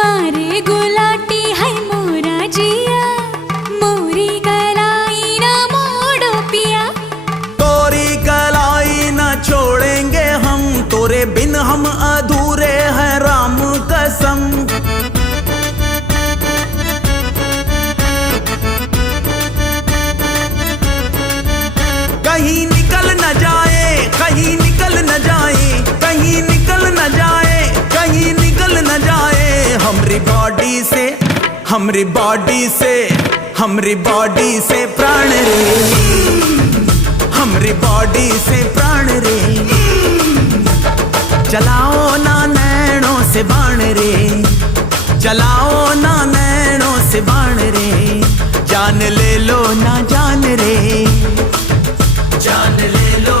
मारे गुलाटी है मोरा जिया, मोरी कलाई ना मोड़ो पिया। तोरी कलाई ना छोड़ेंगे हम, तोरे बिन हम अधूरे हैं राम कसम। कहीं निकल न जाए, कहीं निकल न जाए, कहीं निकल न जाए, कहीं निकल न जाए हमरी बॉडी से, हमरी बॉडी से, हमरी बॉडी से प्राण रे, हमरी बॉडी से प्राण रे। चलाओ ना नैनों से बाण रे, चलाओ ना नैनों से बाण रे। जान ले लो ना जान रे, जान ले लो।